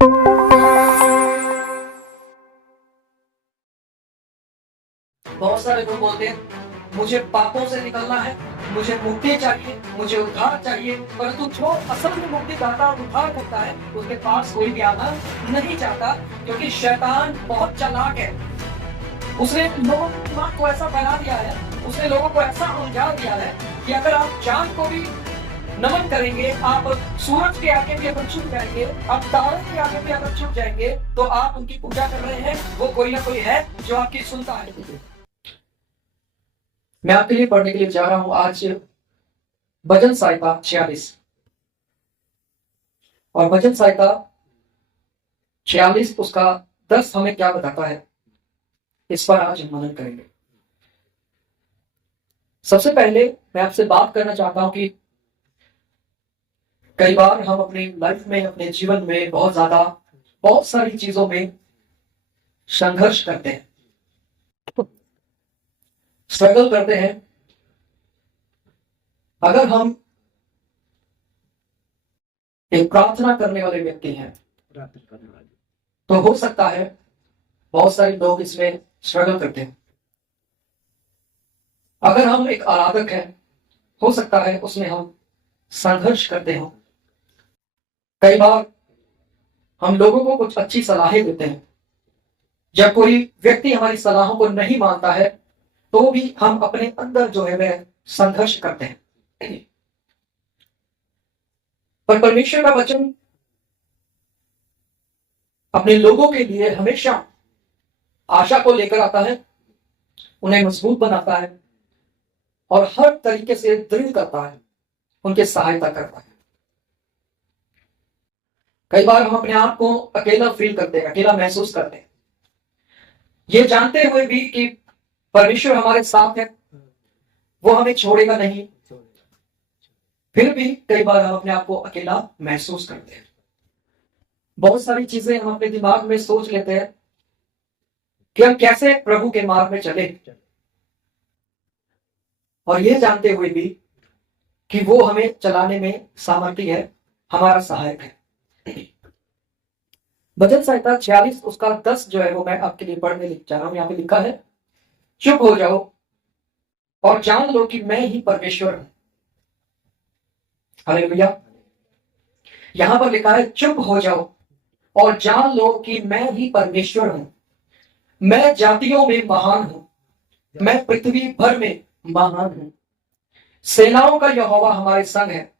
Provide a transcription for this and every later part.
बहुत सारे लोग बोलते हैं मुझे पापों से निकलना है, मुझे मुक्ति चाहिए, मुझे उद्धार चाहिए, परंतु जो असल में मुक्ति दाता और उद्धार करता है उसके पास कोई भी आना नहीं चाहता, क्योंकि शैतान बहुत चालाक है। उसने लोगों के दिमाग को ऐसा बना दिया है, उसने लोगों को ऐसा उलझा दिया है कि अगर आप चांद को भी नमन करेंगे, आप सूरज के आगे भी अगर झुक जाएंगे, आप तारे के आगे भी अगर झुक जाएंगे, तो आप उनकी पूजा कर रहे हैं। वो कोई ना कोई है जो आपकी सुनता है। मैं आपके लिए पढ़ने के लिए जा रहा हूं आज भजन संहिता 46। और भजन संहिता 46 उसका 10 हमें क्या बताता है, इस पर आज हम मनन करेंगे। सबसे पहले मैं आपसे बात करना चाहता हूं कि कई बार हम अपनी लाइफ में, अपने जीवन में बहुत सारी चीजों में संघर्ष करते हैं, स्ट्रगल करते हैं। अगर हम एक प्रार्थना करने वाले व्यक्ति हैं तो हो सकता है बहुत सारे लोग इसमें स्ट्रगल करते हैं। अगर हम एक आराधक हैं, हो सकता है उसमें हम संघर्ष करते हो। कई बार हम लोगों को कुछ अच्छी सलाहें देते हैं, जब कोई व्यक्ति हमारी सलाहों को नहीं मानता है तो भी हम अपने अंदर जो है वह संघर्ष करते हैं। पर परमेश्वर का वचन अपने लोगों के लिए हमेशा आशा को लेकर आता है, उन्हें मजबूत बनाता है और हर तरीके से दृढ़ करता है, उनकी सहायता करता है। कई बार हम अपने आप को अकेला फील करते हैं, अकेला महसूस करते हैं, ये जानते हुए भी कि परमेश्वर हमारे साथ है, वो हमें छोड़ेगा नहीं, फिर भी कई बार हम अपने आप को अकेला महसूस करते हैं। बहुत सारी चीजें हम अपने दिमाग में सोच लेते हैं कि हम कैसे प्रभु के मार्ग में चले, और यह जानते हुए भी कि वो हमें चलाने में सामर्थ्य है, हमारा सहायक है। भजन संहिता 46 उसका 10 जो है वो मैं आपके लिए पढ़ने जा रहा हूं। यहां पे लिखा है, चुप हो जाओ और जान लो कि मैं ही परमेश्वर हूं। हालेलुया। यहां पर लिखा है, चुप हो जाओ और जान लो कि मैं ही परमेश्वर हूं। मैं जातियों में महान हूं, मैं पृथ्वी भर में महान हूं। सेनाओं का यहोवा हमारे संग है,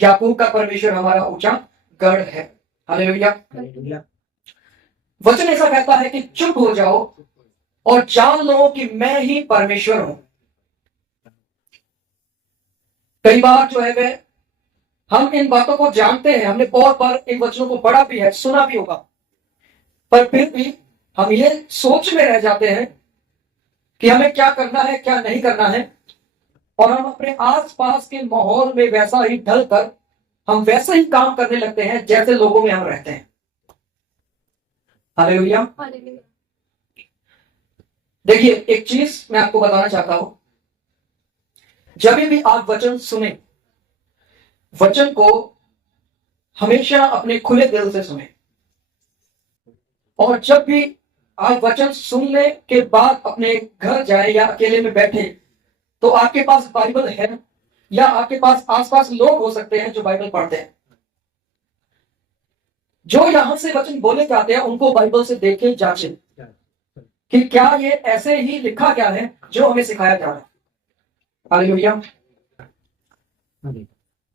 याकूब का परमेश्वर हमारा ऊंचा गढ़ है। हालेलुया। वचन ऐसा कहता है कि चुप हो जाओ और जान लो कि मैं ही परमेश्वर हूं। कई बार जो है वह हम इन बातों को जानते हैं, हमने बहुत बार इन वचनों को पढ़ा भी है, सुना भी होगा, पर फिर भी हम ये सोच में रह जाते हैं कि हमें क्या करना है, क्या नहीं करना है, और हम अपने आसपास के माहौल में वैसा ही ढल कर हम वैसे ही काम करने लगते हैं जैसे लोगों में हम रहते हैं। हालेलुया। देखिए, एक चीज मैं आपको बताना चाहता हूं, जब भी आप वचन सुने, वचन को हमेशा अपने खुले दिल से सुने। और जब भी आप वचन सुनने के बाद अपने घर जाए या अकेले में बैठे, तो आपके पास बाइबल है या आपके पास आसपास लोग हो सकते हैं जो बाइबल पढ़ते हैं, जो यहां से वचन बोले जाते हैं उनको बाइबल से देखें, जांचें कि क्या ये ऐसे ही लिखा गया है जो हमें सिखाया जा रहा है। हालेलुया।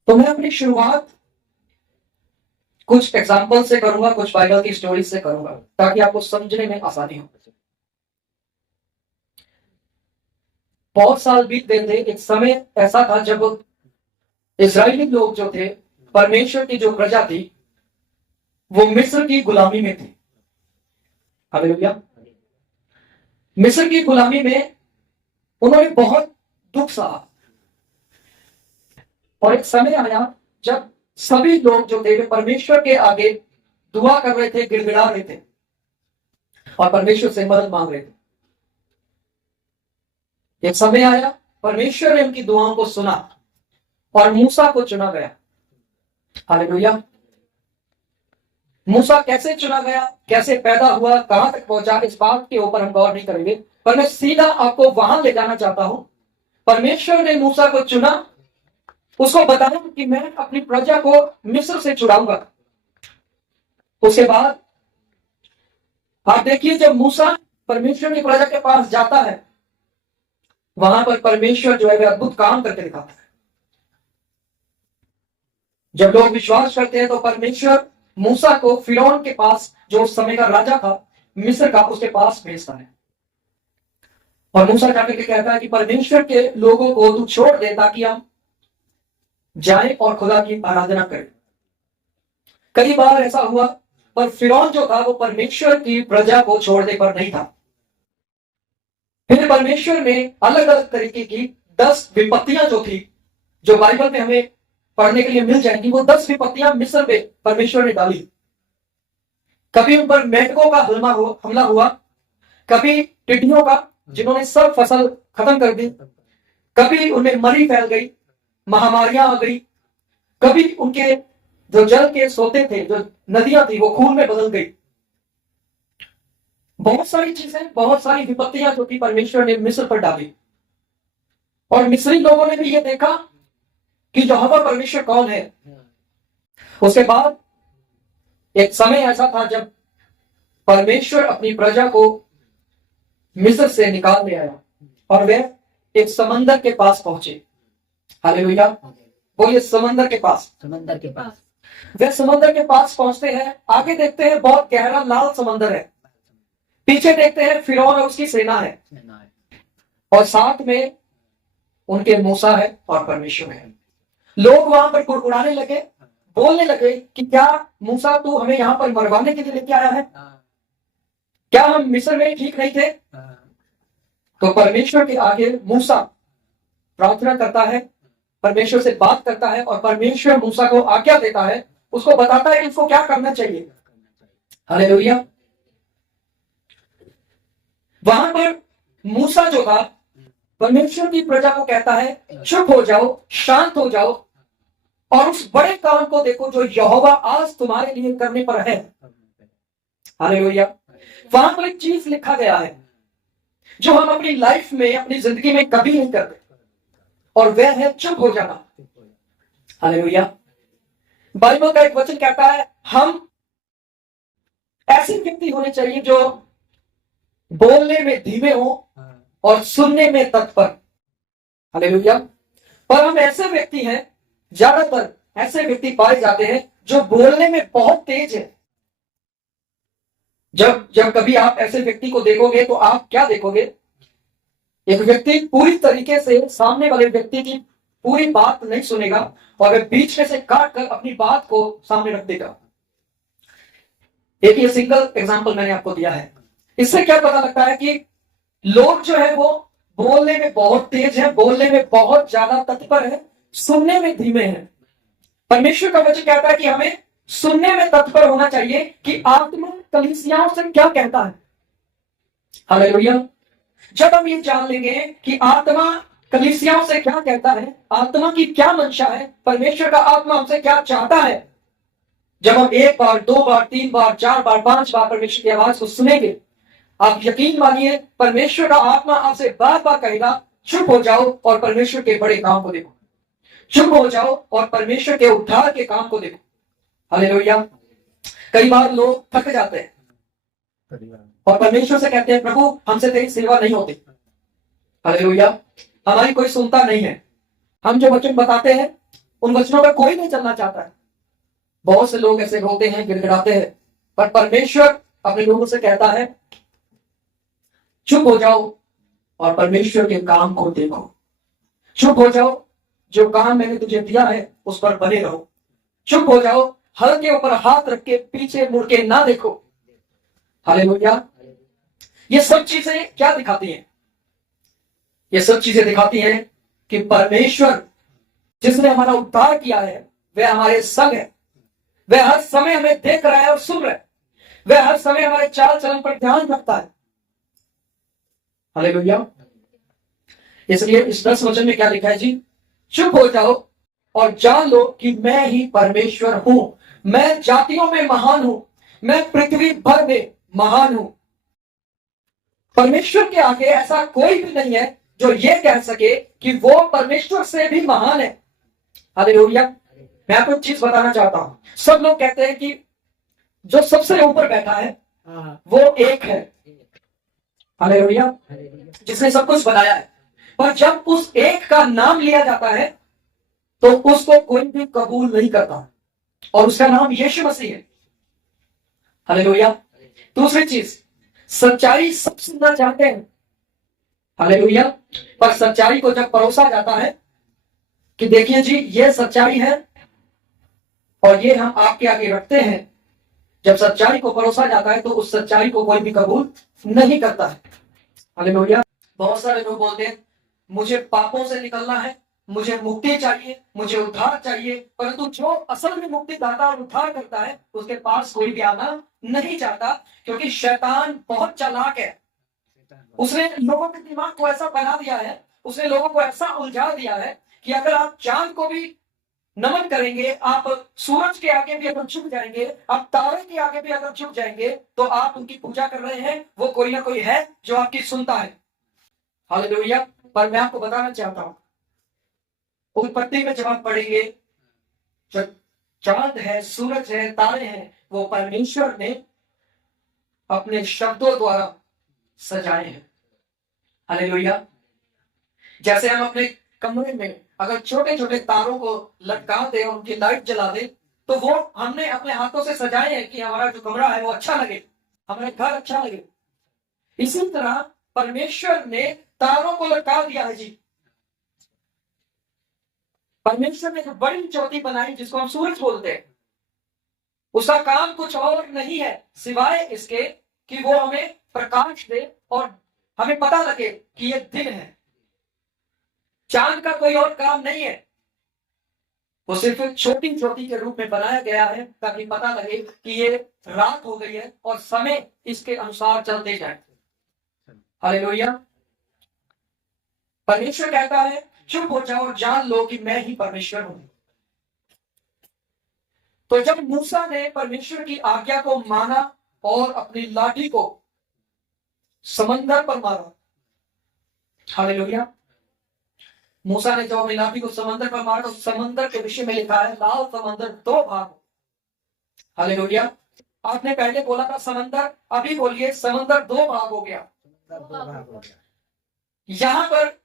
तो मैं अपनी शुरुआत कुछ एग्जाम्पल से करूंगा, कुछ बाइबल की स्टोरी से करूंगा, ताकि आपको समझने में आसानी हो। बहुत साल बीत गए थे, एक समय ऐसा था जब इजरायली लोग जो थे, परमेश्वर की जो प्रजा थी, वो मिस्र की गुलामी में थी। हालेलुया। मिस्र की गुलामी में उन्होंने बहुत दुख सहा, और एक समय आया जब सभी लोग जो थे वे परमेश्वर के आगे दुआ कर रहे थे, गिड़गिड़ा रहे थे और परमेश्वर से मदद मांग रहे थे। एक समय आया, परमेश्वर ने उनकी दुआओं को सुना और मूसा को चुना गया। हालेलुया। मूसा कैसे चुना गया, कैसे पैदा हुआ, कहां तक पहुंचा, इस बात के ऊपर हम गौर नहीं करेंगे, पर मैं सीधा आपको वहां ले जाना चाहता हूं। परमेश्वर ने मूसा को चुना, उसको बताया कि मैं अपनी प्रजा को मिस्र से छुड़ाऊंगा। उसके बाद आप देखिए, जब मूसा परमेश्वर की प्रजा के पास जाता है, वहां पर परमेश्वर जो है वह अद्भुत काम करके दिखाता है। जब लोग विश्वास करते हैं तो परमेश्वर मूसा को फिरौन के पास, जो उस समय का राजा था मिस्र का, उसके पास भेजता है। और मूसा जाकर के कहता है कि परमेश्वर के लोगों को तू छोड़ दे ताकि हम जाए और खुदा की आराधना करें। कई बार ऐसा हुआ, पर फिरौन जो था वो परमेश्वर की प्रजा को छोड़ने पर नहीं था। फिर परमेश्वर ने अलग अलग तरीके की 10 विपत्तियां जो थी, जो बाइबल में हमें पढ़ने के लिए मिल जाएंगी, वो 10 विपत्तियां मिस्र पे परमेश्वर ने डाली। कभी उन पर मेंढकों का हमला हुआ, कभी टिड्डियों का, जिन्होंने सब फसल खत्म कर दी, कभी उनमें मरी फैल गई, महामारियां आ गई, कभी उनके जो जल के सोते थे, जो नदियां थी, वो खून में बदल गई। बहुत सारी चीजें, बहुत सारी विपत्तियां जो थी परमेश्वर ने मिस्र पर डाली। और मिस्री लोगों ने भी ये देखा कि यहोवा परमेश्वर कौन है। उसके बाद एक समय ऐसा था जब परमेश्वर अपनी प्रजा को मिस्र से निकाल ले आया और वे एक समंदर के पास पहुंचे। हालेलुया, बोलिए समंदर के पास। समंदर के पास वे समंदर के पास पहुंचते हैं, आगे देखते हैं बहुत गहरा लाल समंदर है, पीछे देखते हैं फिरौन और उसकी सेना है, और साथ में उनके मूसा है और परमेश्वर है। लोग वहां पर कुड़कुड़ाने लगे, बोलने लगे कि क्या मूसा तू हमें यहाँ पर मरवाने के लिए लेके आया है? क्या हम मिस्र में ठीक नहीं थे? तो परमेश्वर के आगे मूसा प्रार्थना करता है, परमेश्वर से बात करता है, और परमेश्वर मूसा को आज्ञा देता है, उसको बताता है कि इसको क्या करना चाहिए। हालेलुया। वहां पर मूसा जो था परमेश्वर की प्रजा को कहता है चुप हो जाओ, शांत हो जाओ, और उस बड़े काम को देखो जो यहोवा आज तुम्हारे लिए करने पर है। हालेलुया। वहां पर एक चीज लिखा गया है जो हम अपनी लाइफ में, अपनी जिंदगी में कभी नहीं करते, और वह है चुप हो जाना। हालेलुया। बाइबल का एक वचन कहता है हम ऐसे व्यक्ति होने चाहिए जो बोलने में धीमे हो और सुनने में तत्पर। हालेलुया। पर हम ऐसे व्यक्ति हैं, ज्यादातर ऐसे व्यक्ति पाए जाते हैं जो बोलने में बहुत तेज है। जब कभी आप ऐसे व्यक्ति को देखोगे तो आप क्या देखोगे? एक व्यक्ति पूरी तरीके से सामने वाले व्यक्ति की पूरी बात नहीं सुनेगा और वह बीच में से काट कर अपनी बात को सामने रख देगा। एक ये सिंगल एग्जांपल मैंने आपको दिया है। इससे क्या पता लगता है कि लोग जो है वो बोलने में बहुत तेज है, बोलने में बहुत ज्यादा तत्पर है, सुनने में धीमे हैं। परमेश्वर का वचन कहता है कि हमें सुनने में तत्पर होना चाहिए कि आत्मा कलीसियाओं से क्या कहता है। हालेलुया। जब हम ये जान लेंगे कि आत्मा कलीसियाओं से क्या कहता है, आत्मा की क्या मंशा है, परमेश्वर का आत्मा हमसे क्या चाहता है, जब हम 1 बार, 2 बार, 3 बार, 4 बार, 5 बार परमेश्वर की आवाज को सुनेंगे, आप यकीन मानिए परमेश्वर का आत्मा आपसे बार बार कहेगा चुप हो जाओ और परमेश्वर के बड़े काम को देखो, चुप हो जाओ और परमेश्वर के उद्धार के काम को देखो। हालेलुया। कई बार लोग थक जाते हैं और परमेश्वर से कहते हैं प्रभु हमसे तेरी सेवा नहीं होती। हालेलुया। हमारी कोई सुनता नहीं है, हम जो वचन बताते हैं उन वचनों पर कोई नहीं चलना चाहता है। बहुत से लोग ऐसे रोते हैं, गिड़गिड़ाते हैं, पर परमेश्वर अपने लोगों से कहता है चुप हो जाओ और परमेश्वर के काम को देखो। चुप हो जाओ, जो काम मैंने तुझे दिया है उस पर बने रहो। चुप हो जाओ, हल के ऊपर हाथ रख के पीछे मुड़ के ना देखो। हालेलुया। ये सब चीजें क्या दिखाती हैं? ये सब चीजें दिखाती हैं कि परमेश्वर जिसने हमारा उद्धार किया है वह हमारे संग है, वह हर समय हमें देख रहा है और सुन रहा है, वह हर समय हमारे चाल चलन पर ध्यान रखता है। हालेलुया। इसलिए इस 10 वचन में क्या लिखा है जी? चुप हो जाओ और जान लो कि मैं ही परमेश्वर हूं, मैं जातियों में महान हूं, मैं पृथ्वी भर में महान हूं। परमेश्वर के आगे ऐसा कोई भी नहीं है जो ये कह सके कि वो परमेश्वर से भी महान है। हालेलुया। मैं आपको एक चीज बताना चाहता हूं। सब लोग कहते हैं कि जो सबसे ऊपर बैठा है वो एक है। हालेलुया। जिसने सब कुछ बनाया है। पर जब उस एक का नाम लिया जाता है तो उसको कोई भी कबूल नहीं करता, और उसका नाम यीशु मसीह है। हालेलुया। दूसरी चीज, सच्चाई सब सुनना चाहते हैं। हालेलुया। पर सच्चाई को जब परोसा जाता है कि देखिए जी ये सच्चाई है और ये हम आपके आगे रखते हैं, जब सच्चाई को परोसा जाता है तो उस सच्चाई को कोई भी कबूल नहीं करता है। हालेलुया। बहुत सारे लोग बोलते हैं मुझे पापों से निकलना है, मुझे मुक्ति चाहिए, मुझे उद्धार चाहिए, परंतु जो असल में मुक्ति दाता और उद्धार करता है उसके पास कोई भी आना नहीं चाहता, क्योंकि शैतान बहुत चालाक है। उसने लोगों के दिमाग को ऐसा बना दिया है, उसने लोगों को ऐसा उलझा दिया है कि अगर आप चांद को भी नमन करेंगे, आप सूरज के आगे भी अगर झुक जाएंगे, आप तारे के आगे भी अगर झुक जाएंगे, तो आप उनकी पूजा कर रहे हैं। वो कोई ना कोई है जो आपकी सुनता है। हालेलुया। पर मैं आपको बताना चाहता हूं, उत्पत्ति में जब आप पढ़ेंगे, जो चांद है, सूरज है, तारे हैं, वो परमेश्वर ने अपने शब्दों द्वारा सजाए हैं। हालेलुया। जैसे हम अपने कमरे में अगर छोटे छोटे तारों को लटका दे और उनकी लाइट जला दे, तो वो हमने अपने हाथों से सजाए हैं कि हमारा जो कमरा है वो अच्छा लगे, हमारा घर अच्छा लगे। इसी तरह परमेश्वर ने तारों को लटका दिया है जी। परमेश्वर ने जो बड़ी ज्योति बनाई जिसको हम सूरज बोलते हैं, उसका काम कुछ और नहीं है सिवाय इसके कि वो हमें प्रकाश दे और हमें पता लगे कि ये दिन है। चांद का कोई और काम नहीं है, वो सिर्फ एक छोटी ज्योति के रूप में बनाया गया है ताकि पता लगे कि ये रात हो गई है और समय इसके अनुसार चलते जाए। हालेलुया। परमेश्वर कहता है चुप हो जाओ और जान लो कि मैं ही परमेश्वर हूं। तो जब मूसा ने परमेश्वर की आज्ञा को माना और अपनी लाठी को समंदर पर मारा, हालेलुया, मूसा ने जब अपनी लाठी को समंदर पर मारा तो समंदर के विषय में लिखा है लाल समंदर दो भाग। हालेलुया। आपने पहले बोला था समंदर, अभी बोलिए समंदर दो भाग हो गया। यहां पर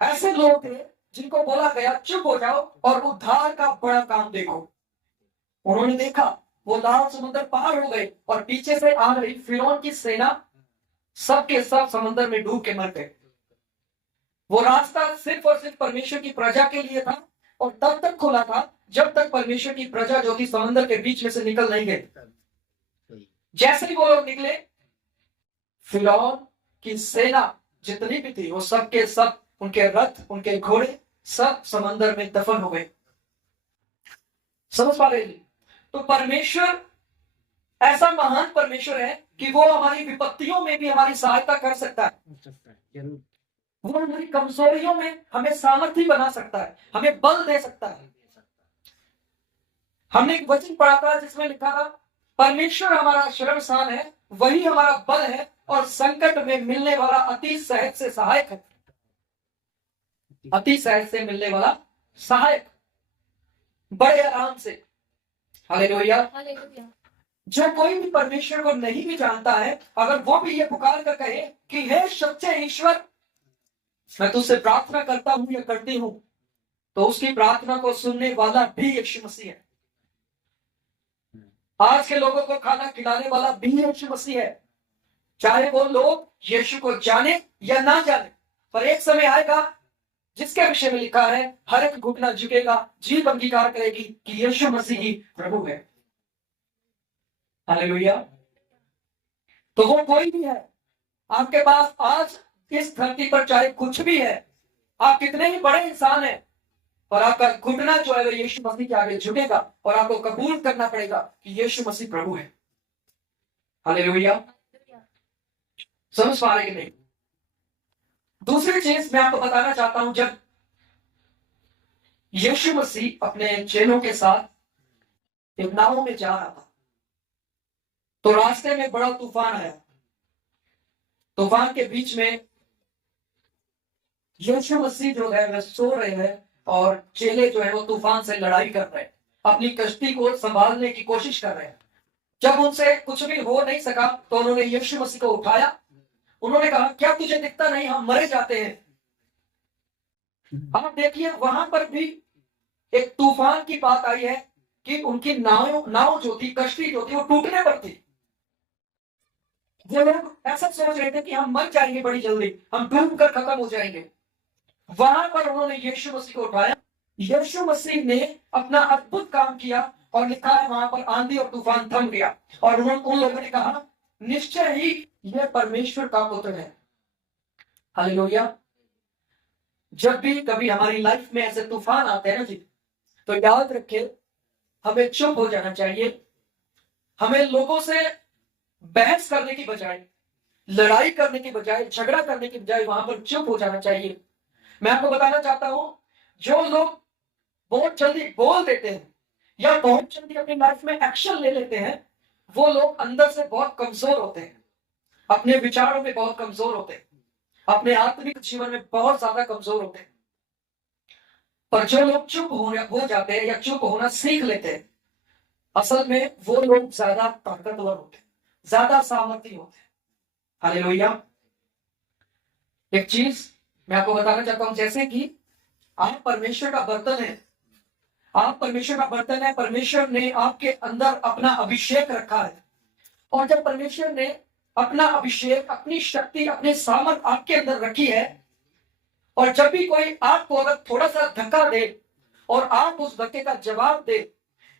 ऐसे लोग थे जिनको बोला गया चुप हो जाओ और उद्धार का बड़ा काम देखो। उन्होंने देखा, वो लाल समुद्र पार हो गए और पीछे से आ रही फिरौन की सेना सबके सब समंदर में डूब के मर गए। वो रास्ता सिर्फ और सिर्फ परमेश्वर की प्रजा के लिए था और तब तक खुला था जब तक परमेश्वर की प्रजा जो थी समंदर के बीच में से निकल नहीं गई। जैसे ही वो लोग निकले, फिरौन की सेना जितनी भी थी वो सब के सब, उनके रथ, उनके घोड़े सब समंदर में दफन हो गए। समझ पा रहे हैं? तो परमेश्वर ऐसा महान परमेश्वर है कि वो हमारी विपत्तियों में भी हमारी सहायता कर सकता है। वो हमारी कमजोरियों में हमें सामर्थ्य बना सकता है, हमें बल दे सकता है। हमने एक वचन पढ़ा था जिसमें लिखा था परमेश्वर हमारा शरणस्थान है, वही हमारा बल है और संकट में मिलने वाला अति सहज से सहायक है। अति सहज से मिलने वाला सहायक, बड़े आराम से। हालेलुया। जो कोई भी परमेश्वर को नहीं भी जानता है, अगर वो भी ये पुकार कर कहे कि हे सच्चे ईश्वर, मैं तुझसे प्रार्थना करता हूं या करती हूं, तो उसकी प्रार्थना को सुनने वाला भी यीशु मसीह है। आज के लोगों को खाना खिलाने वाला भी यीशु मसीह है, चाहे वो लोग यीशु को जाने या ना जाने। पर एक समय आएगा जिसके विषय में लिखा है हर एक घुटना झुकेगा, जीभ अंगीकार करेगी कि यीशु मसीह ही प्रभु है। हालेलुया। तो वो कोई भी है आपके पास आज इस धरती पर, चाहे कुछ भी है, आप कितने ही बड़े इंसान हैं, और आपका घुटना जो है वो यीशु मसीह के आगे झुकेगा और आपको कबूल करना पड़ेगा कि यीशु मसीह प्रभु है। हालेलुया। समझ पा रहे कि नहीं? दूसरी चीज मैं आपको बताना चाहता हूं, जब यीशु मसीह अपने चेलों के साथ एक नाव में जा रहा था, तो रास्ते में बड़ा तूफान आया। तूफान के बीच में यीशु मसीह जो है वह सो रहे हैं और चेले जो है वो तूफान से लड़ाई कर रहे हैं, अपनी कश्ती को संभालने की कोशिश कर रहे हैं। जब उनसे कुछ भी हो नहीं सका तो उन्होंने यीशु मसीह को उठाया। उन्होंने कहा, क्या तुझे दिखता नहीं हम मरे जाते हैं? आप देखिए वहां पर भी एक तूफान की बात आई है कि उनकी नाव जो थी, कश्ती जो थी, वो टूटने पर थी। वो लोग ऐसा सोच रहे थे कि हम मर जाएंगे बड़ी जल्दी, हम डूब कर खत्म हो जाएंगे। वहां पर उन्होंने यीशु मसीह को उठाया। यीशु मसीह ने अपना अद्भुत काम किया और लिखा है वहां पर आंधी और तूफान थम गया और उन लोगों ने कहा, निश्चय ही यह परमेश्वर का पुत्र है। हालेलुया। जब भी कभी हमारी लाइफ में ऐसे तूफान आते हैं ना जी, तो याद रखें हमें चुप हो जाना चाहिए। हमें लोगों से बहस करने की बजाय, लड़ाई करने की बजाय, झगड़ा करने की बजाय वहां पर चुप हो जाना चाहिए। मैं आपको बताना चाहता हूं, जो लोग बहुत जल्दी बोल देते हैं या बहुत जल्दी अपनी लाइफ में एक्शन ले लेते हैं, वो लोग अंदर से बहुत कमजोर होते हैं, अपने विचारों में बहुत कमजोर होते हैं, अपने आत्मिक जीवन में बहुत ज्यादा कमजोर होते हैं। पर जो लोग चुप हो जाते हैं या चुप होना सीख लेते हैं, असल में वो लोग ज्यादा ताकतवर होते हैं, ज्यादा सामर्थ्य होते हैं। हालेलुया। एक चीज मैं आपको बताना चाहता हूं, जैसे कि आप परमेश्वर का बर्तन है, आप परमेश्वर का बर्तन है, परमेश्वर ने आपके अंदर अपना अभिषेक रखा है। और जब परमेश्वर ने अपना अभिषेक, अपनी शक्ति, अपने सामर्थ आपके अंदर रखी है, और जब भी कोई आपको अगर थोड़ा सा धक्का दे और आप उस धक्के का जवाब दे,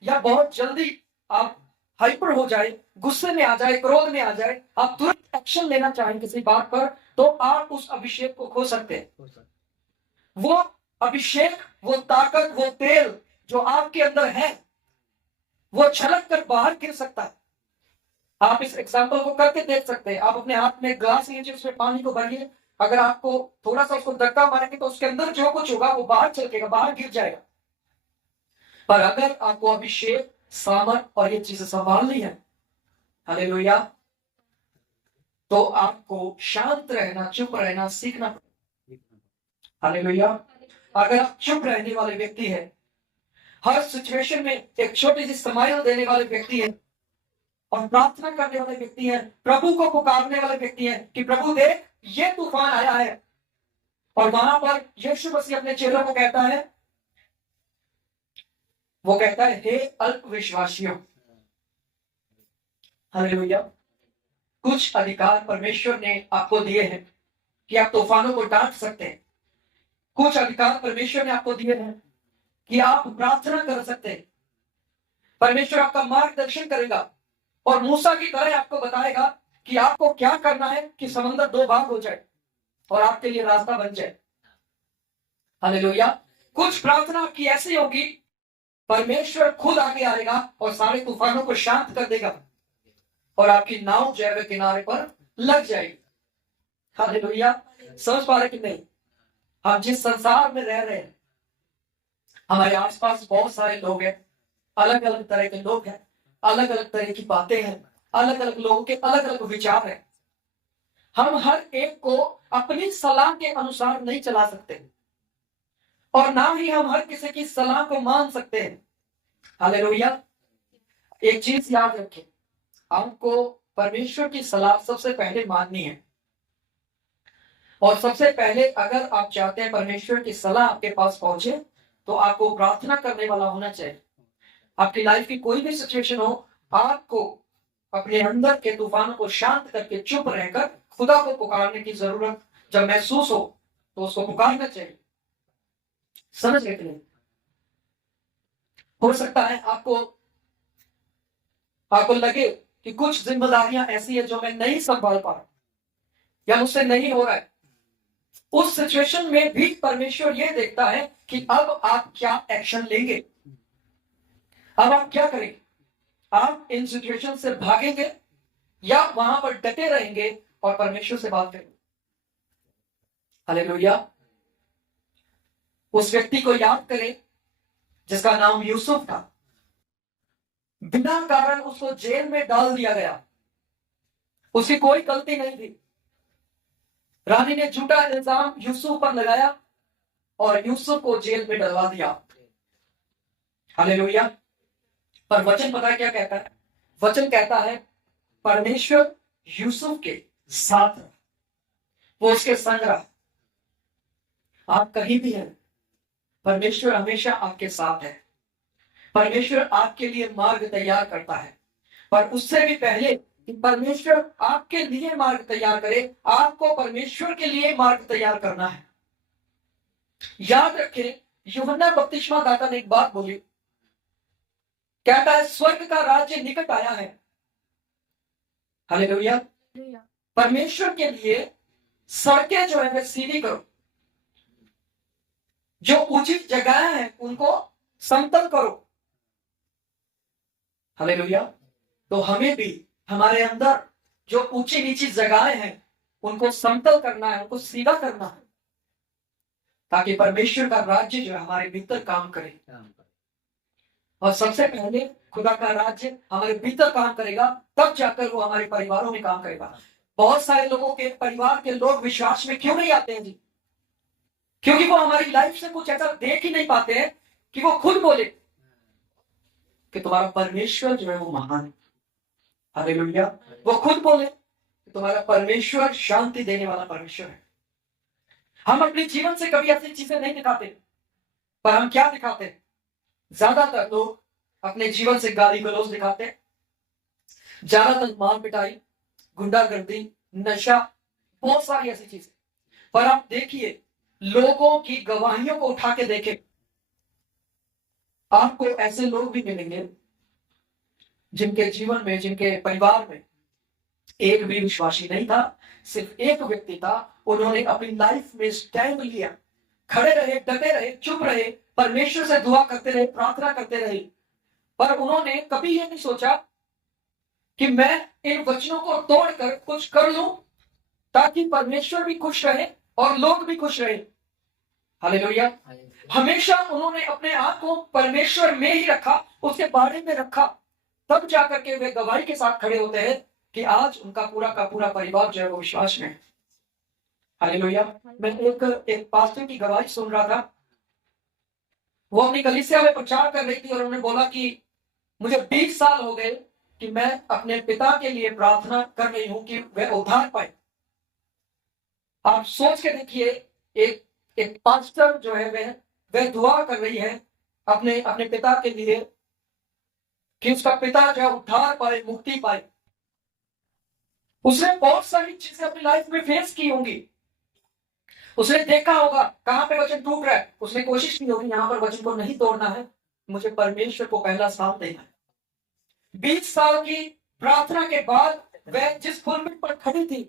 या बहुत जल्दी आप हाइपर हो जाए, गुस्से में आ जाए, क्रोध में आ जाए, आप तुरंत एक्शन लेना चाहें किसी बात पर, तो आप उस अभिषेक को खो सकते हैं। वो अभिषेक, वो ताकत, वो तेल जो आपके अंदर है, वो छलक कर बाहर गिर सकता है। आप इस एग्जाम्पल को करके देख सकते हैं। आप अपने हाथ में ग्लास लीजिए, उसमें पानी को भरिए, अगर आपको थोड़ा सा उसको धक्का मारेंगे तो उसके अंदर जो कुछ होगा वो बाहर चलकेगा, बाहर गिर जाएगा। पर अगर आपको अभिषेक, सामर्थ और ये चीजें संभालनी है, हालेलुया, तो आपको शांत रहना, चुप रहना सीखना पड़ेगा। हालेलुया। अगर आप चुप रहने वाले व्यक्ति हैं, हर सिचुएशन में एक छोटी सी स्माइल देने वाले व्यक्ति हैं और प्रार्थना करने वाले व्यक्ति हैं, प्रभु को पुकारने वाले व्यक्ति हैं कि प्रभु देख ये तूफान आया है, और वहां पर यीशु मसीह अपने चेलों को कहता है, वो कहता है, हे अल्पविश्वासियों। हालेलुया। कुछ अधिकार परमेश्वर ने आपको दिए हैं कि आप तूफानों को डांट सकते हैं। कुछ अधिकार परमेश्वर ने आपको दिए हैं कि आप प्रार्थना कर सकते हैं। परमेश्वर आपका मार्गदर्शन करेगा और मूसा की तरह आपको बताएगा कि आपको क्या करना है कि समंदर दो भाग हो जाए और आपके लिए रास्ता बन जाए। हालेलुया। कुछ प्रार्थना आपकी ऐसी होगी, परमेश्वर खुद आगे आएगा और सारे तूफानों को शांत कर देगा और आपकी नाव जो है किनारे पर लग जाएगी। हालेलुया। समझ पा रहे कि नहीं? हम जिस संसार में रह रहे हैं, हमारे आसपास बहुत सारे लोग हैं, अलग अलग तरह के लोग हैं, अलग अलग तरह की बातें हैं, अलग अलग लोगों के अलग अलग विचार हैं। हम हर एक को अपनी सलाह के अनुसार नहीं चला सकते और ना ही हम हर किसी की सलाह को मान सकते हैं। हालेलुया। एक चीज याद रखें, आपको परमेश्वर की सलाह सबसे पहले माननी है। और सबसे पहले अगर आप चाहते हैं परमेश्वर की सलाह आपके पास पहुंचे, तो आपको प्रार्थना करने वाला होना चाहिए। आपकी लाइफ की कोई भी सिचुएशन हो, आपको अपने अंदर के तूफानों को शांत करके चुप रहकर खुदा को पुकारने की जरूरत जब महसूस हो तो उसको पुकारना चाहिए। समझ गए कि नहीं? हो सकता है आपको लगे कि कुछ जिम्मेदारियां ऐसी है जो मैं नहीं संभाल पा रहा या मुझसे नहीं हो रहा है। उस सिचुएशन में भी परमेश्वर यह देखता है कि अब आप क्या एक्शन लेंगे, अब आप क्या करेंगे। आप इन सिचुएशन से भागेंगे या वहां पर डटे रहेंगे और परमेश्वर से बात करेंगे। हालेलुया। उस व्यक्ति को याद करें जिसका नाम यूसुफ था। बिना कारण उसको जेल में डाल दिया गया, उसकी कोई गलती नहीं थी। रानी ने झूठा इल्जाम यूसुफ पर लगाया और यूसुफ को जेल में डलवा दिया। हालेलुया। पर वचन पता है क्या कहता है? वचन कहता है परमेश्वर यूसुफ के साथ रहा, वो उसके संग रहा। आप कहीं भी हैं, परमेश्वर हमेशा आपके साथ है। परमेश्वर आपके लिए मार्ग तैयार करता है, पर उससे भी पहले कि परमेश्वर आपके लिए मार्ग तैयार करे, आपको परमेश्वर के लिए मार्ग तैयार करना है। याद रखें, यूहन्ना बपतिस्मा दाता ने एक बात बोली, कहता है स्वर्ग का राज्य निकट आया है। हालेलुया। परमेश्वर के लिए सड़कें जो है वे सीधी करो, जो उचित जगह है उनको समतल करो। हालेलुया। तो हमें भी हमारे अंदर जो ऊंची नीची जगहें हैं उनको समतल करना है, उनको सीधा करना है, ताकि परमेश्वर का राज्य जो है हमारे भीतर काम करे। और सबसे पहले खुदा का राज्य हमारे भीतर काम करेगा, तब जाकर वो हमारे परिवारों में काम करेगा। बहुत सारे लोगों के परिवार के लोग विश्वास में क्यों नहीं आते हैं जी? क्योंकि वो हमारी लाइफ से कुछ ऐसा देख ही नहीं पाते हैं कि वो खुद बोले कि तुम्हारा परमेश्वर जो है वो महान है। हालेलुया। वो खुद बोले कि तुम्हारा परमेश्वर शांति देने वाला परमेश्वर है। हम अपने जीवन से कभी ऐसी चीजें नहीं दिखाते, पर हम क्या दिखाते हैं? ज्यादातर लोग अपने जीवन से गाली गलौज दिखाते, ज्यादातर मार पिटाई, गुंडागर्दी, नशा, बहुत सारी ऐसी चीजें। पर आप देखिए, लोगों की गवाहियों को उठा के देखें, आपको ऐसे लोग भी मिलेंगे जिनके जीवन में, जिनके परिवार में एक भी विश्वासी नहीं था, सिर्फ एक व्यक्ति था। उन्होंने अपनी लाइफ में स्टैंड लिया, खड़े रहे, डटे रहे, चुप रहे, परमेश्वर से दुआ करते रहे, प्रार्थना करते रहे। पर उन्होंने कभी ये नहीं सोचा कि मैं इन वचनों को तोड़कर कुछ कर लूं ताकि परमेश्वर भी खुश रहे और लोग भी खुश रहे। हालेलुया। हमेशा उन्होंने अपने आप को परमेश्वर में ही रखा, उसके बारे में रखा, तब जाकर के वे गवाही के साथ खड़े होते हैं कि आज उनका पूरा का पूरा परिवार जो है वो विश्वास में है। हालेलुया। मैं एक पास्टर की गवाही सुन रहा था। वो अपनी कलीसिया में प्रचार कर रही थी और उन्होंने बोला कि मुझे 20 साल हो गए कि मैं अपने पिता के लिए प्रार्थना कर रही हूं कि वह उद्धार पाए। आप सोच के देखिए, एक पास्टर जो है वह दुआ कर रही है अपने अपने पिता के लिए कि उसका पिता जो है उद्धार पाए, मुक्ति पाए। उसने बहुत सारी चीजें अपनी लाइफ में फेस की होंगी। उसने देखा होगा कहां पे वचन टूट रहा है, उसने कोशिश की होगी यहां पर वचन को नहीं तोड़ना है, मुझे परमेश्वर को पहला स्थान देना है। 20 साल की प्रार्थना के बाद वह जिस पुलपिट पर खड़ी थी,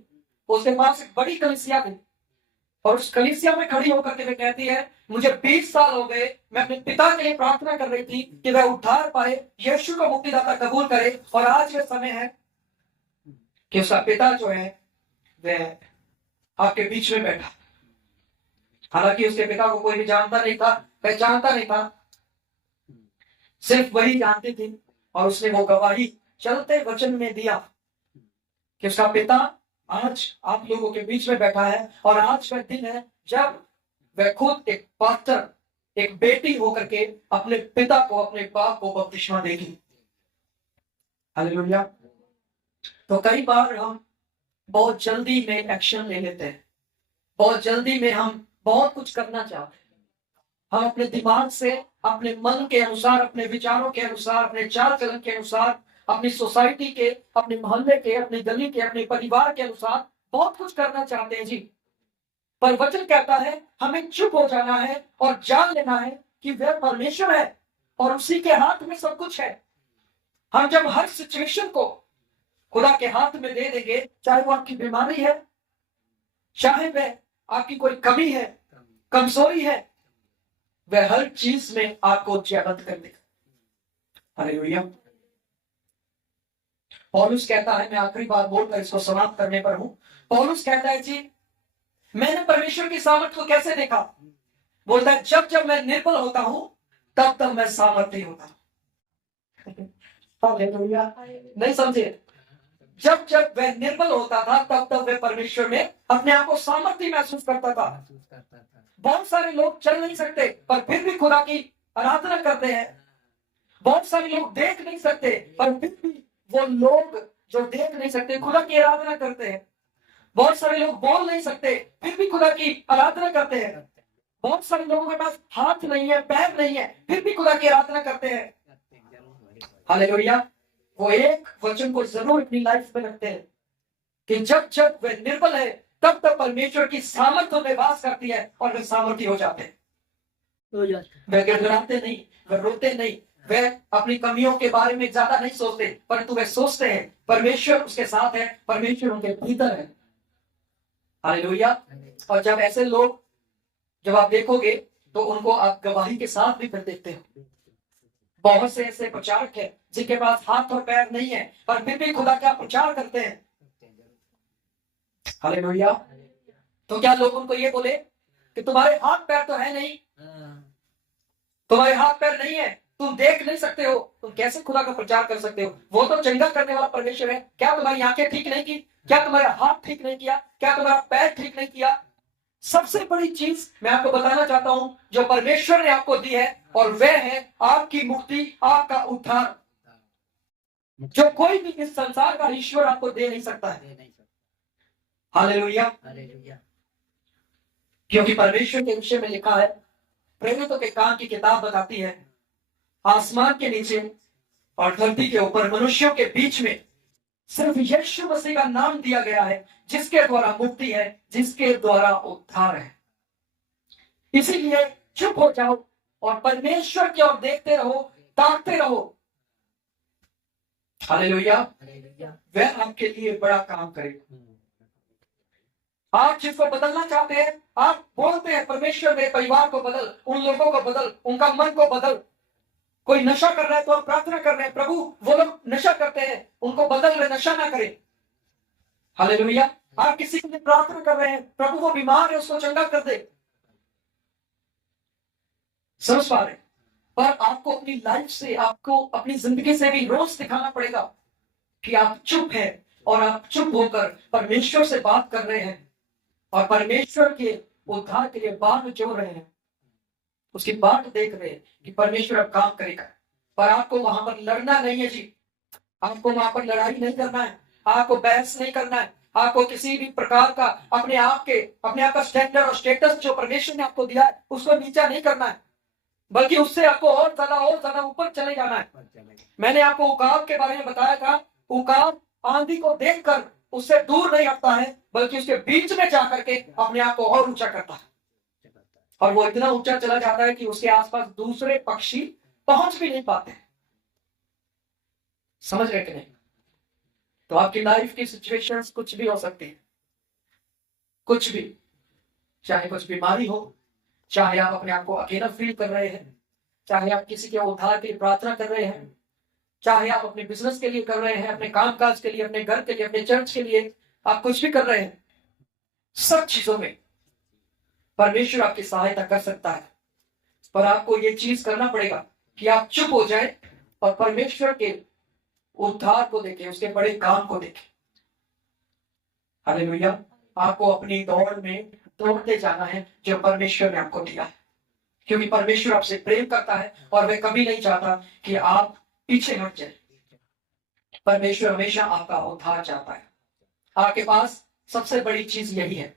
उसके पास एक बड़ी कलीसिया थी और उस कलीसिया में खड़ी होकर के वे कहती है, मुझे 20 साल हो गए, मैं अपने पिता के लिए प्रार्थना कर रही थी कि वह उद्धार पाए, यीशु को मुक्तिदाता कबूल करे, और आज वह समय है कि उसका पिता जो है वह आपके बीच में बैठा। हालांकि उसके पिता को कोई भी जानता नहीं था, पहचानता नहीं था, सिर्फ वही जानती थी। और उसने वो गवाही चलते वचन में दिया कि उसका पिता आज आप लोगों के बीच में बैठा है, और आज का दिन है जब वह खुद एक पास्टर, एक बेटी होकर के अपने पिता को, अपने बाप को बपतिस्मा देगी। हालेलुया। तो कई बार हम बहुत जल्दी में एक्शन ले लेते हैं, बहुत जल्दी में हम बहुत कुछ करना चाहते हैं। हम अपने दिमाग से, अपने मन के अनुसार, अपने विचारों के अनुसार, अपने चाल चलन के अनुसार, अपनी सोसाइटी के, अपने मोहल्ले के, अपनी गली के, अपने परिवार के अनुसार बहुत कुछ करना चाहते हैं जी। पर वचन कहता है हमें चुप हो जाना है और जान लेना है कि वह परमेश्वर है और उसी के हाथ में सब कुछ है। हम जब हर सिचुएशन को खुदा के हाथ में दे देंगे, चाहे वो आपकी बीमारी है, चाहे वह आपकी कोई कमी है, कमजोरी है, वह हर चीज में आपको जयवंत कर देगा। हालेलुया। पौलुस कहता है, मैं आखिरी बात बोलकर इसको समाप्त करने पर हूं। पौलुस कहता है जी, मैंने परमेश्वर की सामर्थ को कैसे देखा? बोलता है जब जब मैं निर्बल होता हूं तब तब मैं सामर्थ्य होता हूं। हालेलुया। नहीं समझे? जब जब वह निर्बल होता था तब तब वह परमेश्वर में अपने आप को सामर्थ्य महसूस करता था। बहुत सारे लोग चल नहीं सकते पर फिर भी खुदा की आराधना करते हैं। बहुत सारे लोग देख नहीं सकते पर फिर भी वो लोग जो देख नहीं सकते खुदा की आराधना करते हैं। बहुत सारे लोग बोल नहीं सकते फिर भी खुदा की आराधना करते हैं। बहुत सारे लोगों के पास हाथ नहीं है, पैर नहीं है, फिर भी खुदा की आराधना करते हैं। हालेलुया। वो एक वचन को जरूर अपनी लाइफ में रखते हैं कि जब जब वे निर्बल है तब तब परमेश्वर की सामर्थ्य में वास करती है और वे सामर्थ्य हो जाते हैं। वे गिड़गिड़ाते नहीं, वे रोते नहीं, वे अपनी कमियों के बारे में ज्यादा नहीं सोचते, परंतु वे सोचते हैं परमेश्वर उसके साथ है, परमेश्वर उनके भीतर है। हालेलुया। और जब ऐसे लोग जब आप देखोगे तो उनको आप गवाही के साथ भी फिर देखते हो। बहुत से ऐसे प्रचारक है जिनके पास हाथ और पैर नहीं है पर फिर भी खुदा का प्रचार करते हैं। हालेलुया। तो क्या लोग उनको ये बोले कि तुम्हारे हाथ पैर तो है नहीं, तुम्हारे हाथ पैर नहीं है, तुम देख नहीं सकते हो, तुम कैसे खुदा का प्रचार कर सकते हो? वो तो चंगा करने वाला परमेश्वर है। क्या तुम्हारी आंखें ठीक नहीं की? क्या तुम्हारा हाथ ठीक नहीं किया? क्या तुम्हारा पैर ठीक नहीं किया? सबसे बड़ी चीज मैं आपको बताना चाहता हूं जो परमेश्वर ने आपको दी है और वह है आपकी मुक्ति, आपका उद्धार, जो कोई भी इस संसार का ईश्वर आपको दे नहीं सकता है। हालेलुया। क्योंकि परमेश्वर के विषय में लिखा है, प्रेरितों के काम की किताब बताती है, आसमान के नीचे और धरती के ऊपर मनुष्यों के बीच में सिर्फ यीशु मसीह का नाम दिया गया है जिसके द्वारा मुक्ति है, जिसके द्वारा उद्धार है। इसीलिए चुप हो जाओ और परमेश्वर की ओर देखते रहो, ताकते रहो। हालेलुया। वह आपके लिए बड़ा काम करेगा। आप जिसको बदलना चाहते हैं, आप बोलते हैं परमेश्वर मेरे परिवार को बदल, उन लोगों को बदल, उनका मन को बदल। कोई नशा कर रहा है तो आप प्रार्थना कर रहे हैं, प्रभु वो लोग नशा करते हैं, उनको बदल, वे नशा ना करें। हालेलुया। आप किसी के लिए प्रार्थना कर रहे हैं, प्रभु वो बीमार है उसको चंगा कर दे। समझ पा रहे? पर आपको अपनी लाइफ से, आपको अपनी जिंदगी से भी रोज दिखाना पड़ेगा कि आप चुप हैं और आप चुप होकर परमेश्वर से बात कर रहे हैं और परमेश्वर के उद्धार के लिए बाट जोड़ रहे हैं, उसकी बाट देख रहे हैं कि परमेश्वर अब काम करेगा। पर आपको वहां पर लड़ना नहीं है जी, आपको वहां पर लड़ाई नहीं करना है, आपको बहस नहीं करना है, आपको किसी भी प्रकार का अपने आप का स्टैंडर्ड और स्टेटस जो परमेश्वर ने आपको दिया है उसको नीचा नहीं करना है, बल्कि उससे आपको और ज्यादा ऊपर चले जाना है। मैंने आपको उकाब के बारे में बताया था, उकाब आंधी को देखकर उससे दूर नहीं हटता है बल्कि उसके बीच में जाकर के अपने आप को और ऊंचा करता है, और वो इतना ऊंचा चला जाता है कि उसके आसपास दूसरे पक्षी पहुंच भी नहीं पाते। समझ रहे कि नहीं? तो आपकी लाइफ की सिचुएशंस कुछ भी हो सकती है, कुछ भी, चाहे कुछ बीमारी हो, चाहे आप अपने आप को अकेला फील कर रहे हैं, चाहे आप किसी के उद्धार के लिए प्रार्थना कर रहे हैं, चाहे आप अपने बिजनेस के लिए कर रहे हैं, अपने कामकाज के लिए, अपने घर के लिए, अपने चर्च के लिए, आप कुछ भी कर रहे हैं, सब चीजों में परमेश्वर आपकी सहायता कर सकता है। पर आपको ये चीज करना पड़ेगा कि आप चुप हो जाए और परमेश्वर के उद्धार को देखें, उसके बड़े काम को देखें। हालेलुया। आपको अपनी दौड़ में दौड़ते जाना है जो परमेश्वर ने आपको दिया है, क्योंकि परमेश्वर आपसे प्रेम करता है और वह कभी नहीं चाहता कि आप पीछे हट जाए। परमेश्वर हमेशा आपका उद्धार चाहता है। आपके पास सबसे बड़ी चीज यही है,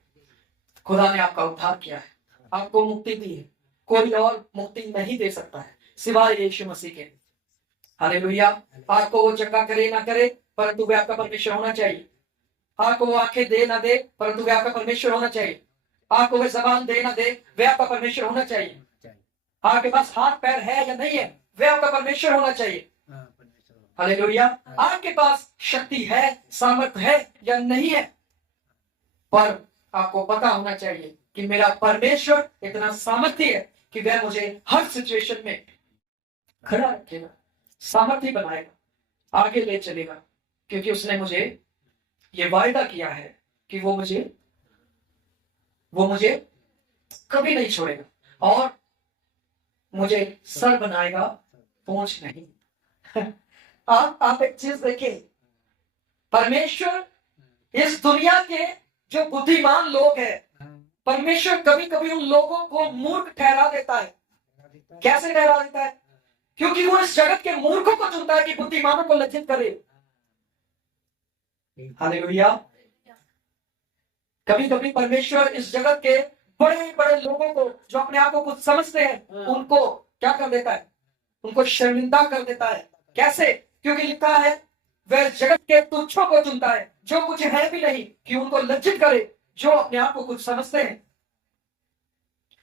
खुदा ने आपका उद्धार किया है, आपको मुक्ति दी है। कोई और मुक्ति नहीं दे सकता है सिवाय यीशु मसीह के। हालेलुया। आपको वो चंगा करे ना करे परंतु वह आपका परमेश्वर होना चाहिए। आपको वो आंखें दे ना दे परंतु वह आपका परमेश्वर होना चाहिए। आपको वह जबान दे ना दे वह आपका परमेश्वर होना चाहिए। आपके पास हाथ पैर है या नहीं है वह आपका परमेश्वर होना चाहिए। हालेलुया। आपके पास शक्ति है, सामर्थ्य है या नहीं है, पर आपको पता होना चाहिए कि मेरा परमेश्वर इतना सामर्थ्य है कि वह मुझे हर सिचुएशन में खड़ा रखेगा, सामर्थ्य बनाएगा, आगे ले चलेगा, क्योंकि उसने मुझे ये वायदा किया है कि वो मुझे कभी नहीं छोड़ेगा और मुझे सर बनाएगा, पूंछ नहीं। आप एक चीज देखिए, परमेश्वर इस दुनिया के जो बुद्धिमान लोग हैं, परमेश्वर कभी कभी उन लोगों को मूर्ख ठहरा देता है। कैसे ठहरा देता है? क्योंकि वो इस जगत के मूर्खों को चुनता है कि बुद्धिमानों को लज्जित करे। हालेलुया। कभी कभी परमेश्वर इस जगत के बड़े बड़े लोगों को, जो अपने आप को कुछ समझते हैं, उनको क्या कर देता है? उनको शर्मिंदा कर देता है। कैसे? क्योंकि लिखा है वह जगत के तुच्छों को चुनता है, जो कुछ है भी नहीं, कि उनको लज्जित करे, जो अपने आप को कुछ समझते हैं।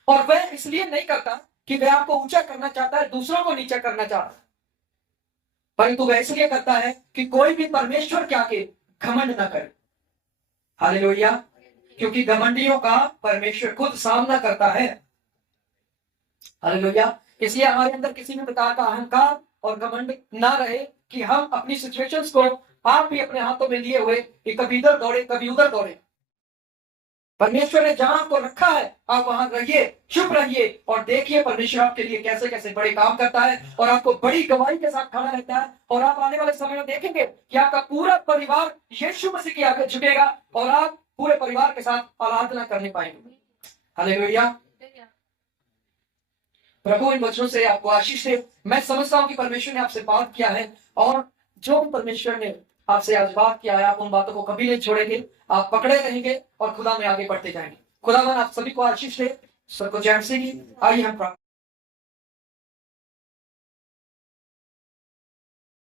और वह इसलिए नहीं करता कि वह आपको ऊंचा करना चाहता है, दूसरों को नीचा करना चाहता है, परंतु वह इसलिए करता है कि कोई भी परमेश्वर के आगे घमंड ना करे। हालेलुया। क्योंकि घमंडियों का परमेश्वर खुद सामना करता है। हालेलुया। इसलिए हमारे अंदर किसी भी प्रकार का अहंकार और घमंड ना रहे कि हम अपनी सिचुएशंस को आप भी अपने हाथों में लिए हुए कि कभी इधर दौड़े कभी उधर दौड़े। परमेश्वर ने जहां आपको रखा है आप वहां रहिए, चुप रहिए और देखिए परमेश्वर आपके लिए कैसे कैसे बड़े काम करता है और आपको बड़ी गवाही के साथ खड़ा रहता है। और आप आने वाले समय में देखेंगे कि आपका पूरा परिवार यीशु मसीह के आगे झुकेगा और आप पूरे परिवार के साथ आराधना करने पाएंगे। हालेलुया। प्रभु इन वचनों से आपको आशीष दे। मैं समझता हूं कि परमेश्वर ने आपसे बात किया है और जो परमेश्वर ने आपसे आज बात किया है आप उन बातों को कभी नहीं छोड़ेंगे, आप पकड़े रहेंगे और खुदा में आगे बढ़ते जाएंगे। खुदावन आप सभी को आशीष दे। सबको जय मसीह की। आइए हम प्रार्थना